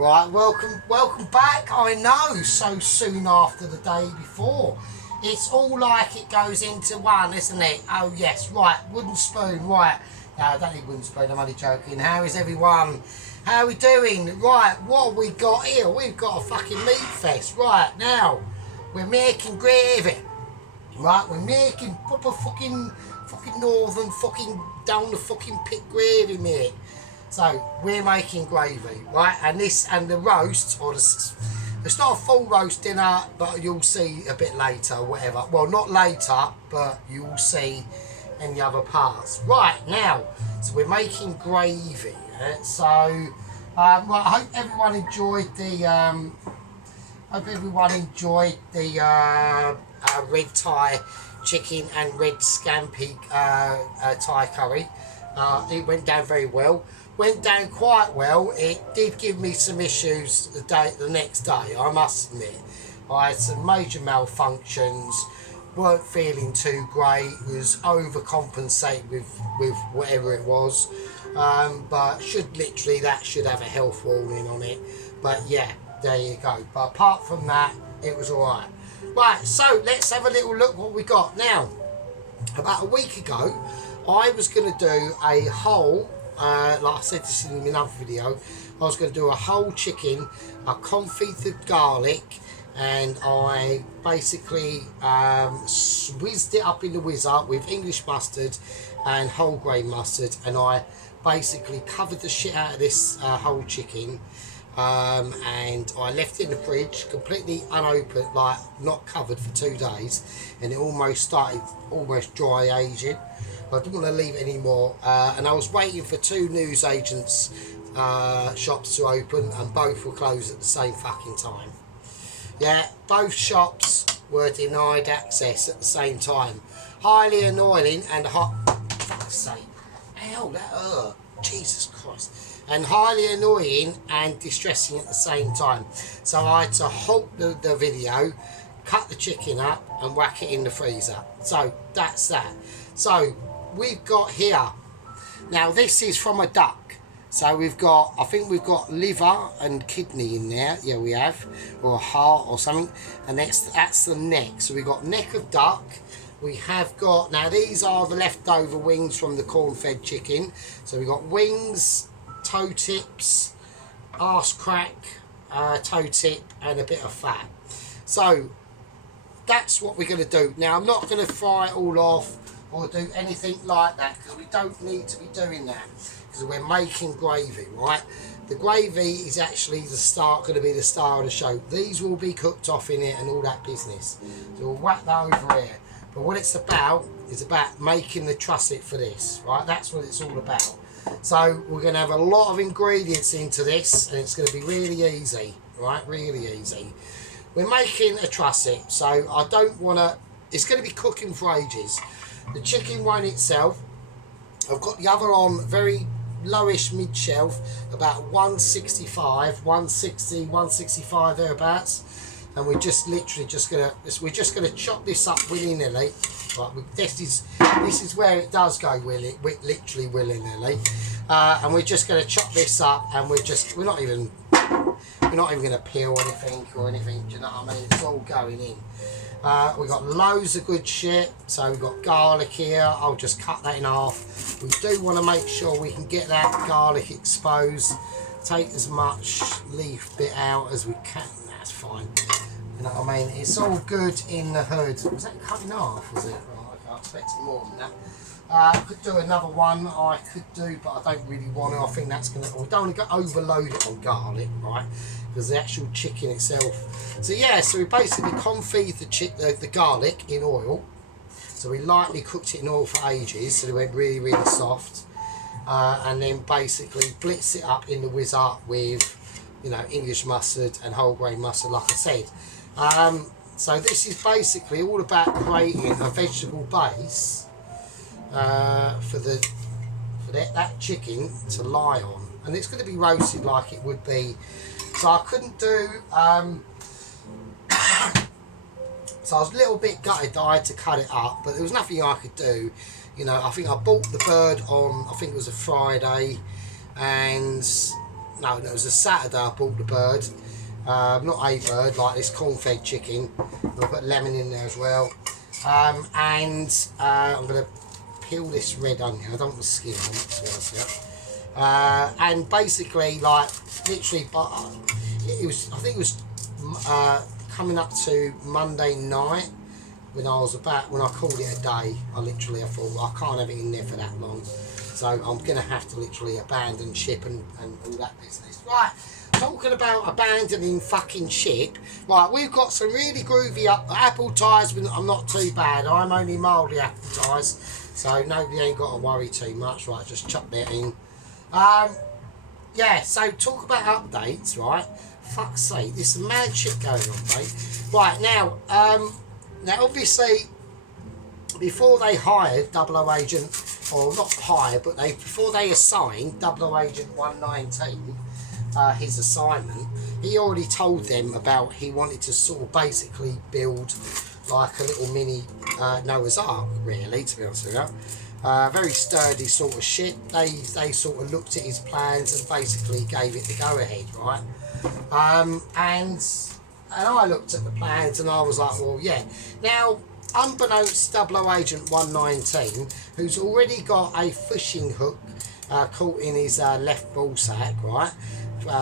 Right, welcome back. I know, so soon after the day before. It's all like it goes into one, isn't it? Oh yes, right, wooden spoon, right. No, I don't need wooden spoon, I'm only joking. How is everyone? How are we doing? Right, what have we got here? We've got a fucking meat fest. Right, now, we're making gravy. Right, we're making proper fucking northern fucking down the fucking pit gravy, mate. So we're making gravy, right? And the roast, or it's not a full roast dinner, but you'll see a bit later, whatever. Well, not later, but you'll see in the other parts. Right now, so we're making gravy. Yeah? So, well, I hope everyone enjoyed the. Red Thai chicken and red scampi Thai curry. It went down very well. Went down quite well. It did give me some issues the next day, I must admit. I had some major malfunctions, weren't feeling too great, was overcompensated with whatever it was. But that should have a health warning on it. But yeah, there you go. But apart from that, it was alright. Right, so let's have a little look what we got. Now, about a week ago, I was going to do a whole, like I said this in another video, I was going to do a whole chicken, I confit the garlic, and I basically whizzed it up in the whizzer with English mustard and whole grain mustard, and I basically covered the shit out of this whole chicken. And I left it in the fridge completely unopened, like not covered, for 2 days, and it almost started dry aging. I didn't want to leave it anymore, and I was waiting for 2 news agents shops to open, and both were closed at the same fucking time. Yeah, both shops were denied access at the same time. Highly annoying and hot. Fuck's sake! Ow, that hurt. Jesus Christ. And highly annoying and distressing at the same time. So I had to halt the video, cut the chicken up and whack it in the freezer. So that's that. So we've got here, now this is from a duck. So we've got, I think we've got liver and kidney in there. Yeah, we have, or a heart or something. And that's the neck. So we've got neck of duck. We have got, now these are the leftover wings from the corn-fed chicken. So we've got wings, toe tips, arse crack, toe tip, and a bit of fat. So that's what we're going to do. Now I'm not going to fry it all off or do anything like that, because we don't need to be doing that, because we're making gravy, right? The gravy is actually going to be the star of the show. These will be cooked off in it and all that business. So we'll whack that over here. But what it's about is about making the trusset for this, right? That's what it's all about. So we're going to have a lot of ingredients into this, and it's going to be really easy, right? Really easy. We're making a trusset, so I don't want to, it's going to be cooking for ages. The chicken one itself, I've got the other on very lowish mid shelf, about 165, 160, 165 thereabouts. And we're just literally we're just gonna chop this up willy-nilly. Right, this is where it does go literally willy-nilly. And we're just gonna chop this up, and we're not even gonna peel anything or anything. Do you know what I mean? It's all going in. We've got loads of good shit. So we've got garlic here. I'll just cut that in half. We do want to make sure we can get that garlic exposed. Take as much leaf bit out as we can. That's fine. You know what I mean? It's all good in the hood. Was that cut in half? Was it? Right, I expected more than that. I could do another one. I could do, but I don't really want to. I think that's gonna. We don't want to go overload it on garlic, right? Because the actual chicken itself. So yeah, so we basically confit the garlic in oil. So we lightly cooked it in oil for ages, so it went really, really soft. And then basically blitz it up in the whizzer with, you know, English mustard and whole grain mustard, like I said. So this is basically all about creating a vegetable base for that chicken to lie on, and it's going to be roasted like it would be. So I couldn't do. So I was a little bit gutted that I had to cut it up, but there was nothing I could do. You know, I think I bought the bird on, I think it was a Friday, and no, it was a Saturday I bought the bird. Not a bird, like this corn-fed chicken. I put lemon in there as well. And I'm going to peel this red onion. I don't want the skin on it, to be honest with you. And basically, like, literally, it was, I think it was coming up to Monday night when I called it a day. I thought, well, I can't have it in there for that long. So I'm going to have to literally abandon ship and all that business. Right, talking about abandoning fucking ship. Right, we've got some really groovy apple ties, but I'm not too bad. I'm only mildly apple ties, so nobody ain't got to worry too much. Right, just chuck that in. Yeah, so talk about updates, right? Fuck's sake, there's some mad shit going on, mate. Right, now obviously, before they hired 00 Agent, or not hired, but before they assigned 00 Agent 119, his assignment, he already told them about he wanted to sort of basically build like a little mini Noah's Ark, really, to be honest with you. Very sturdy sort of shit. They sort of looked at his plans and basically gave it the go-ahead, right? And I looked at the plans and I was like, well, yeah. Now, unbeknownst 00 Agent 119, who's already got a fishing hook caught in his left ball sack, right,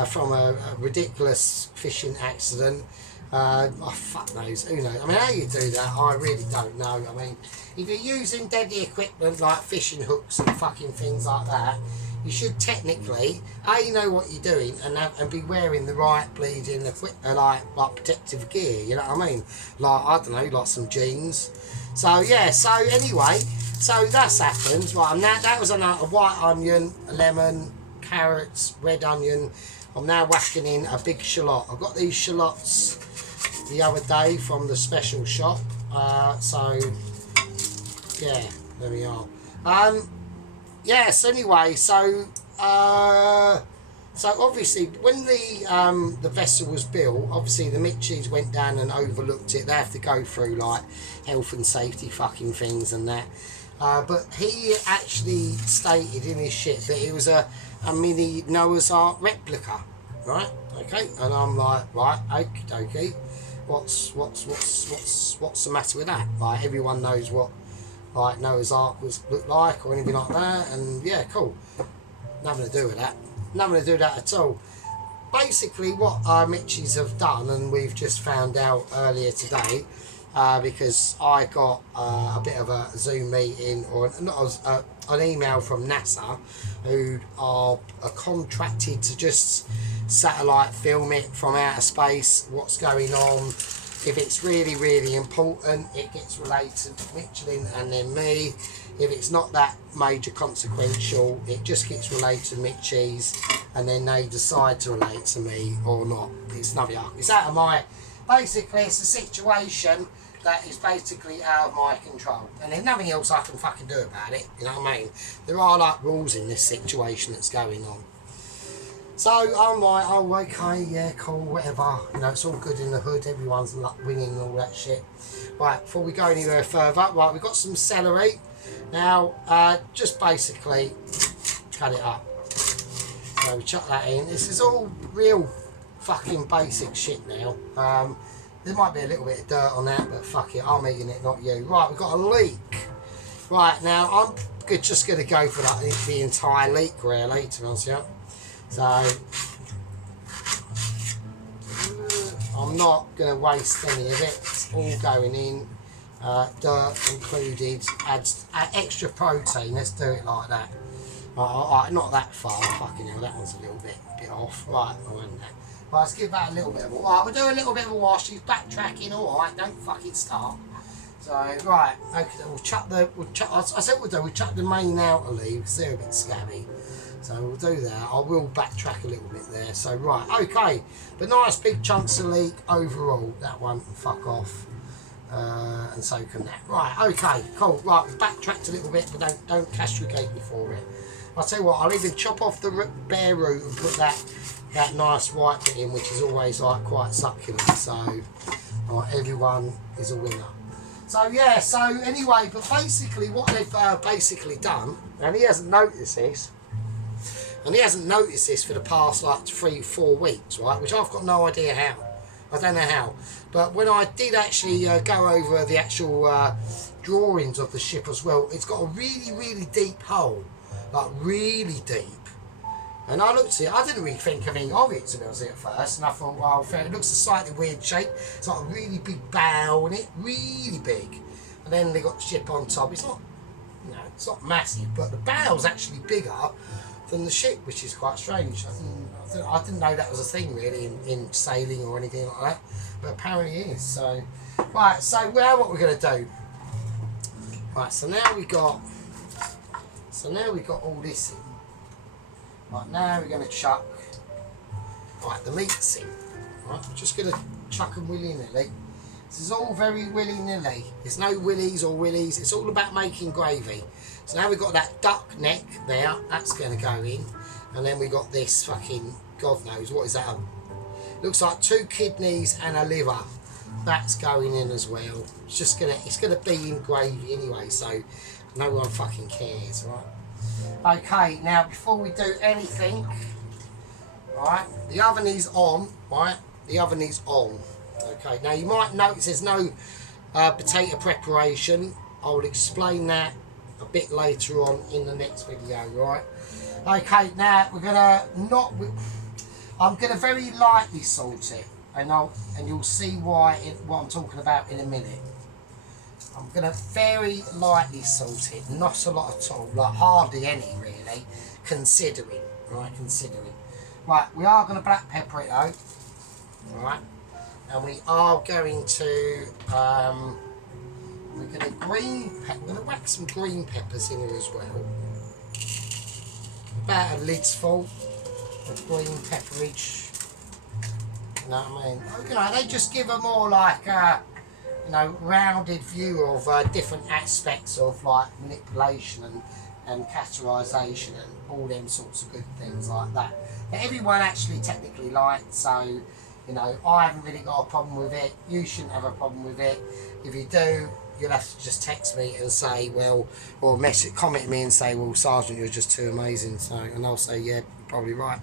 from a ridiculous fishing accident. Oh, fuck knows, who knows? I mean, how you do that, I really don't know. I mean, if you're using deadly equipment like fishing hooks and fucking things like that, you should technically, know what you're doing and be wearing the right bleeding like protective gear, you know what I mean? Like, I don't know, like some jeans. So, yeah, so anyway, so that's happened. Right, and that was a white onion, a lemon, carrots, red onion. I'm now whacking in a big shallot. I got these shallots the other day from the special shop. So, yeah, there we are. Yes, anyway, so obviously when the vessel was built, obviously the Mitchies went down and overlooked it. They have to go through like health and safety fucking things and that. But he actually stated in his ship that it was a mini Noah's Ark replica, right? Okay, and I'm like, right, okie dokie. What's the matter with that? Like, everyone knows what like Noah's Ark looked like or anything like that, and yeah, cool. Nothing to do with that. Nothing to do with that at all. Basically, what our Mitchies have done, and we've just found out earlier today, because I got a bit of a Zoom meeting or not an email from NASA, who are contracted to just satellite film it from outer space, what's going on. If it's really, really important, it gets related to Michelin and then me. If it's not that major consequential, it just gets related to Mitchies, and then they decide to relate to me or not. It's nothing. It's out of my... Basically, it's a situation that is basically out of my control, and there's nothing else I can fucking do about it. You know what I mean? There are like rules in this situation that's going on. So I'm like, oh, okay, yeah, cool, whatever. You know, it's all good in the hood. Everyone's winning and all that shit. Right, before we go anywhere further, right, we've got some celery. Now, just basically cut it up. So we chuck that in. This is all real fucking basic shit now. There might be a little bit of dirt on that, but fuck it, I'm eating it, not you. Right, we've got a leek. Right, now I'm just going to go for that, the entire leek, really, to be honest with you. So, I'm not going to waste any of it. It's all going in. Dirt included. Adds extra protein. Let's do it like that. Not that far. Fucking hell, that one's a little bit off. Right, I went there. Right, let's give that a little bit of a... Right, we'll do a little bit of a wash. She's backtracking. Alright, don't fucking start. So, right, okay, we'll chuck I said we'll chuck the main outer leaves. They're a bit scabby. So we'll do that. I will backtrack a little bit there. So right, okay, but nice big chunks of leek overall. That one, fuck off, and so can that. Right, okay, cool. Right, we've backtracked a little bit, but don't castigate me for it. I'll tell you what. I'll even chop off the bare root and put that nice white bit in, which is always like quite succulent. So, right, everyone is a winner. So yeah. So anyway, but basically what they've basically done, and he hasn't noticed this. And he hasn't noticed this for the past like 3-4 weeks, right? Which I've got no idea how. I don't know how. But when I did actually go over the actual drawings of the ship as well, it's got a really, really deep hull. Like really deep. And I looked at it, I didn't really think anything of it to be honest at first. And I thought, well, it looks a slightly weird shape. It's got a really big bow in it, really big. And then they got the ship on top. It's not, you know, it's not massive, but the bow's actually bigger than the ship, which is quite strange. I didn't know that was a thing really in sailing or anything like that, but apparently it is. So, right, so now what we're going to do? Right, so now we got all this in. Right, now we're going to chuck the meats in. Right, we're just going to chuck them willy-nilly. This is all very willy-nilly. There's no willies or willies. It's all about making gravy. So now we've got that duck neck there. That's going to go in. And then we got this fucking, God knows, what is that? Looks like 2 kidneys and a liver. That's going in as well. It's going to be in gravy anyway, so no one fucking cares, right? Okay, now before we do anything, right, the oven is on, right? The oven is on. Okay, now you might notice there's no potato preparation. I'll explain that a bit later on in the next video, right? Okay, now I'm gonna very lightly salt it, and you'll see what I'm talking about in a minute. I'm gonna very lightly salt it, not a lot at all, like hardly any really, considering. Right, we are gonna black pepper it though, right? And we are going to we're gonna whack some green peppers in here as well. About a lid's full of green pepperage. You know what I mean? You know, they just give a more like you know, rounded view of different aspects of like manipulation and categorisation and all them sorts of good things like that. But everyone actually technically likes, so you know, I haven't really got a problem with it. You shouldn't have a problem with it. If you do, you'll have to just text me and say, well, or comment me and say, well, Sergeant, you're just too amazing. So, and I'll say, yeah, you're probably right.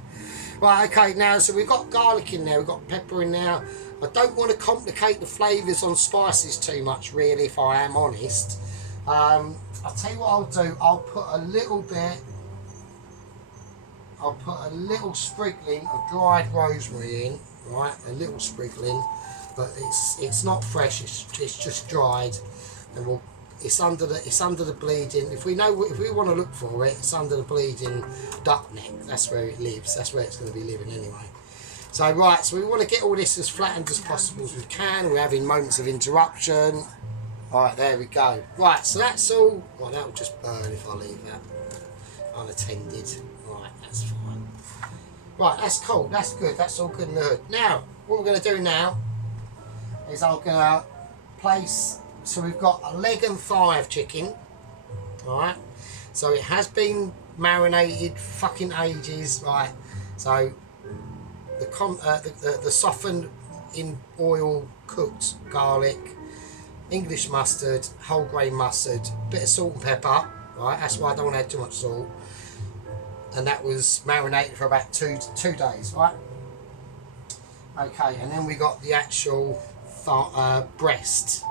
Right, okay, now, so we've got garlic in there, we've got pepper in there. I don't want to complicate the flavours on spices too much, really, if I am honest. I'll tell you what I'll do. I'll put a little sprinkling of dried rosemary in. Right, a little sprinkling, but it's not fresh. It's just dried, and it's under the bleeding. If we want to look for it, it's under the bleeding duck neck. That's where it lives. That's where it's going to be living anyway. So right, so we want to get all this as flattened as possible as we can. We're having moments of interruption. All right, there we go. Right, so that's all. Well, that will just burn if I leave that unattended. Right, that's fine. Right, that's cool, that's good, that's all good in the hood. Now, what we're going to do now is I'm going to place, so we've got a leg and thigh of chicken, alright, so it has been marinated fucking ages, right, so the softened in oil cooked garlic, English mustard, whole grain mustard, bit of salt and pepper, right, that's why I don't want to add too much salt. And that was marinated for about two days, right? Okay, and then we got the actual breast,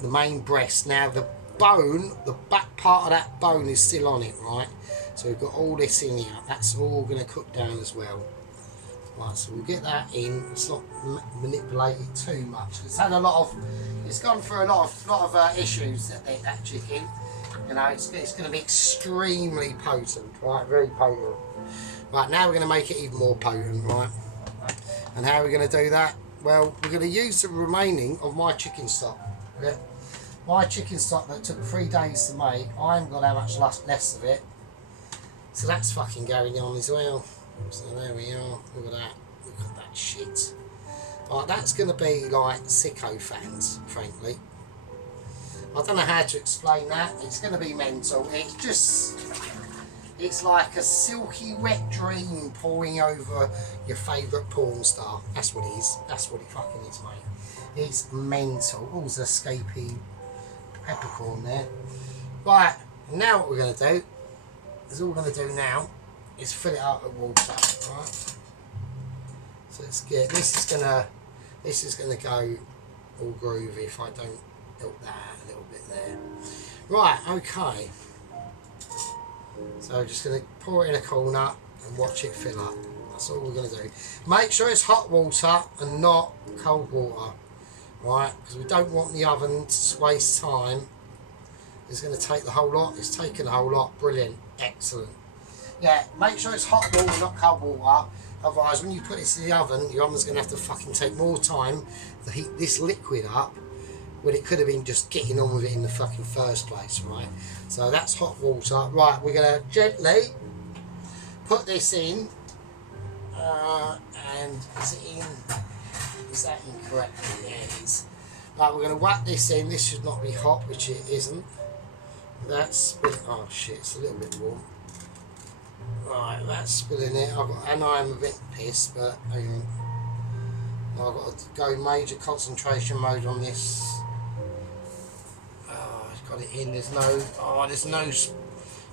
the main breast. Now the bone, the back part of that bone is still on it, right? So we've got all this in here. That's all going to cook down as well. Right, so we'll get that in. It's not manipulated too much. It's gone through a lot of issues that chicken. You know, it's going to be extremely potent, right? Very potent. Right, now we're going to make it even more potent, right? And how are we going to do that? Well, we're going to use the remaining of my chicken stock. Yeah? My chicken stock that took 3 days to make, I haven't got that much less of it. So that's fucking going on as well. So there we are. Look at that. Look at that shit. Right, that's going to be like sycophants, frankly. I don't know how to explain that. It's going to be mental. It's like a silky wet dream pouring over your favourite porn star. That's what it is. That's what it fucking is, mate. It's mental. Oh, there's escaping peppercorn there. Right, now what we're going to do is all we're going to do now is fill it up with water, right? So let's get, this is gonna go all groovy if I don't help that a little bit there. Right, okay. So just gonna pour it in a corner and watch it fill up. That's all we're gonna do. Make sure it's hot water and not cold water, right? Because we don't want the oven to waste time. It's going to take the whole lot. It's taken the whole lot. Brilliant. Excellent. Yeah, make sure it's hot water, not cold water. Otherwise, when you put this in the oven, your oven's going to have to fucking take more time to heat this liquid up when it could have been just getting on with it in the fucking first place, right? So that's hot water. Right, we're going to gently put this in. And is it in? Is that incorrect? Yeah, it is. Right, we're going to whack this in. This should not be hot, which it isn't. That's spilling. Oh shit, it's a little bit warm. Right, that's spilling it. And I'm a bit pissed, but hang on. I've got to go major concentration mode on this. Oh, I've got it in.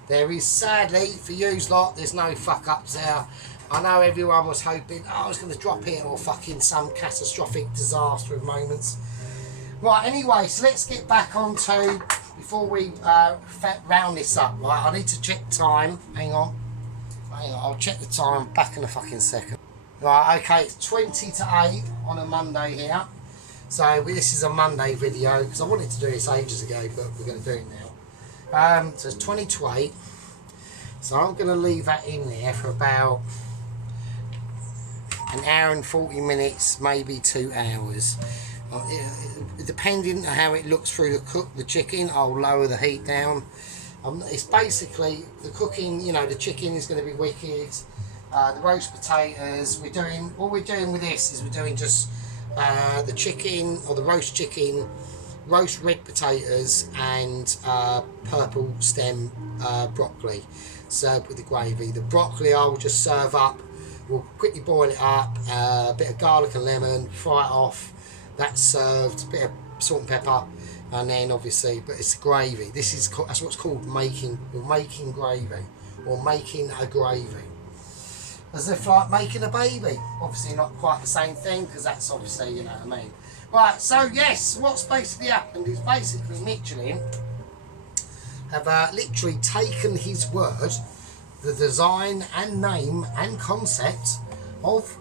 There is, sadly, for you lot, there's no fuck ups there. I know everyone was hoping, I was going to drop it or fucking some catastrophic disaster of moments. Right, anyway, so let's get back on to, before we round this up, right, I need to check time. Hang on, I'll check the time, back in a fucking second. Right, okay, it's 20 to 8 on a Monday here. So this is a Monday video, because I wanted to do this ages ago, but we're going to do it now. So it's 20 to 8. So I'm going to leave that in there for about an hour and 40 minutes, maybe 2 hours. Depending on how it looks through the chicken, I'll lower the heat down. It's basically the cooking, you know, the chicken is going to be wicked. The roast potatoes, what we're doing with this is we're doing just the chicken, or the roast chicken, roast red potatoes and purple stem broccoli served with the gravy. The broccoli I will just serve up. We'll quickly boil it up, a bit of garlic and lemon, fry it off. That's served, a bit of salt and pepper, and then obviously, but it's gravy. That's what's called making gravy, or making a gravy. As if like making a baby. Obviously not quite the same thing, because that's obviously, you know what I mean. Right, so yes, what's basically happened is basically Michelin have literally taken his word, the design and name and concept of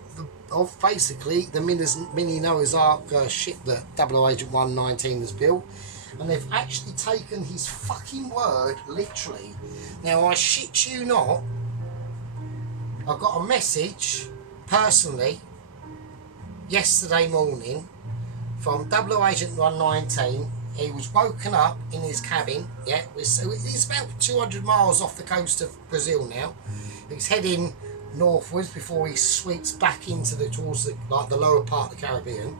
basically the mini Noah's Ark ship that 00Agent 119 has built, and they've actually taken his fucking word literally. Now I shit you not, I got a message personally yesterday morning from 00Agent 119. He was woken up in his cabin. Yeah, he's about 200 miles off the coast of Brazil now. He's heading northwards before he sweeps back towards the lower part of the Caribbean,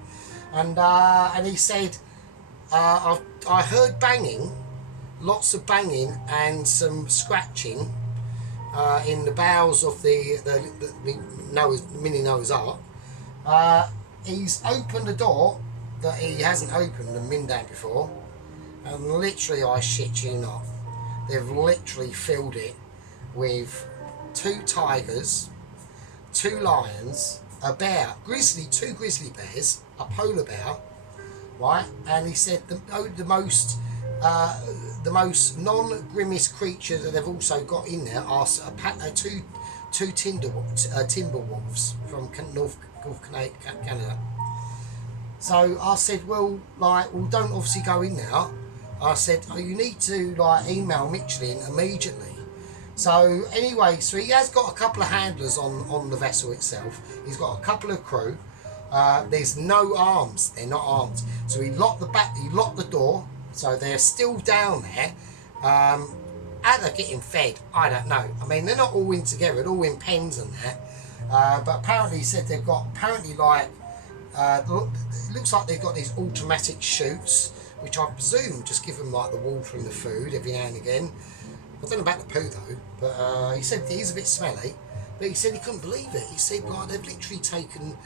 and he said, I heard banging, lots of banging and some scratching in the bows of the mini Noah's Ark. He's opened a door that he hasn't opened in Mindan before, and literally, I shit you not, they've literally filled it with 2 tigers, 2 lions, a bear, two grizzly bears, a polar bear, right? And he said the most non-grimace creature that they've also got in there are two timber wolves from North Canada. So I said, well, don't obviously go in there. I said, you need to email Michelin immediately. So anyway, so he has got a couple of handlers on the vessel itself. He's got a couple of crew. There's no arms. They're not armed. So he locked the door. So they're still down there. How they're getting fed, I don't know. I mean, they're not all in together. They're all in pens and that. But apparently he said they've got, it looks like they've got these automatic chutes, which I presume just give them the water and the food every now and again. I don't know about the poo though, but he said it is a bit smelly, but he said he couldn't believe it. He said they've literally taken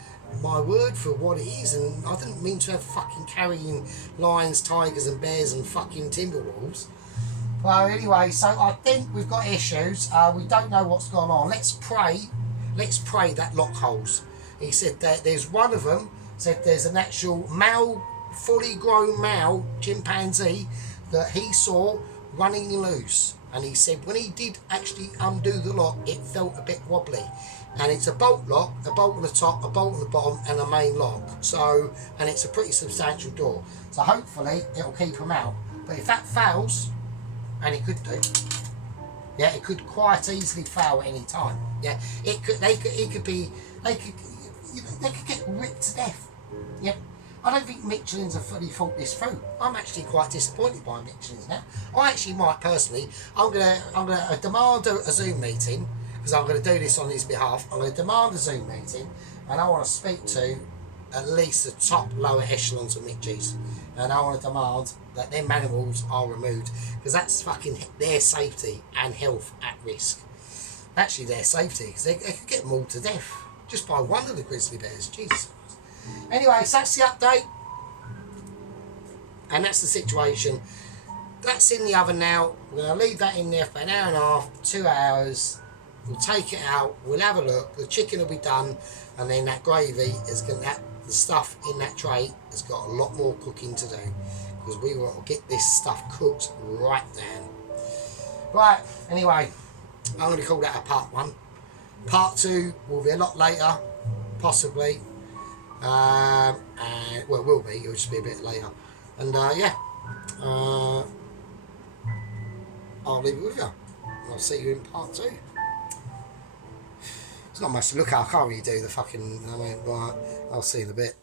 my word for what it is, and I didn't mean to have fucking carrying lions, tigers and bears and fucking timber wolves. Well, anyway, so I think we've got issues. We don't know what's gone on. Let's pray. Let's pray that lock holes. He said that there's one of them. Said there's an actual male, fully grown male chimpanzee that he saw running loose. And he said when he did actually undo the lock, it felt a bit wobbly. And it's a bolt lock, a bolt on the top, a bolt on the bottom, and a main lock. So, and it's a pretty substantial door. So hopefully it'll keep him out. But if that fails, and it could do, yeah, it could quite easily fail at any time. Yeah, it could. They could. It could be. They could. You know, they could get ripped to death. Yeah. I don't think Michelin's have fully thought this through. I'm actually quite disappointed by Michelin's now. I actually might personally. I'm gonna demand a Zoom meeting because I'm gonna do this on his behalf. I'm gonna demand a Zoom meeting, and I want to speak to at least the top lower echelons of Mitchies, and I want to demand that them animals are removed because that's fucking their safety and health at risk. Actually, their safety because they could get mauled to death just by one of the grizzly bears. Jesus. Anyway, so that's the update, and that's the situation. That's in the oven now. We're going to leave that in there for an hour and a half, 2 hours. We'll take it out. We'll have a look. The chicken will be done, and then that gravy is going to. The stuff in that tray has got a lot more cooking to do because we want to get this stuff cooked right down. Right. Anyway, I'm going to call that a part 1. Part 2 will be a lot later, possibly. And well, it will be. It'll just be a bit later. And yeah, I'll leave it with you. And I'll see you in part 2. It's not much to look at. I can't really do the fucking. I mean, right. I'll see you in a bit.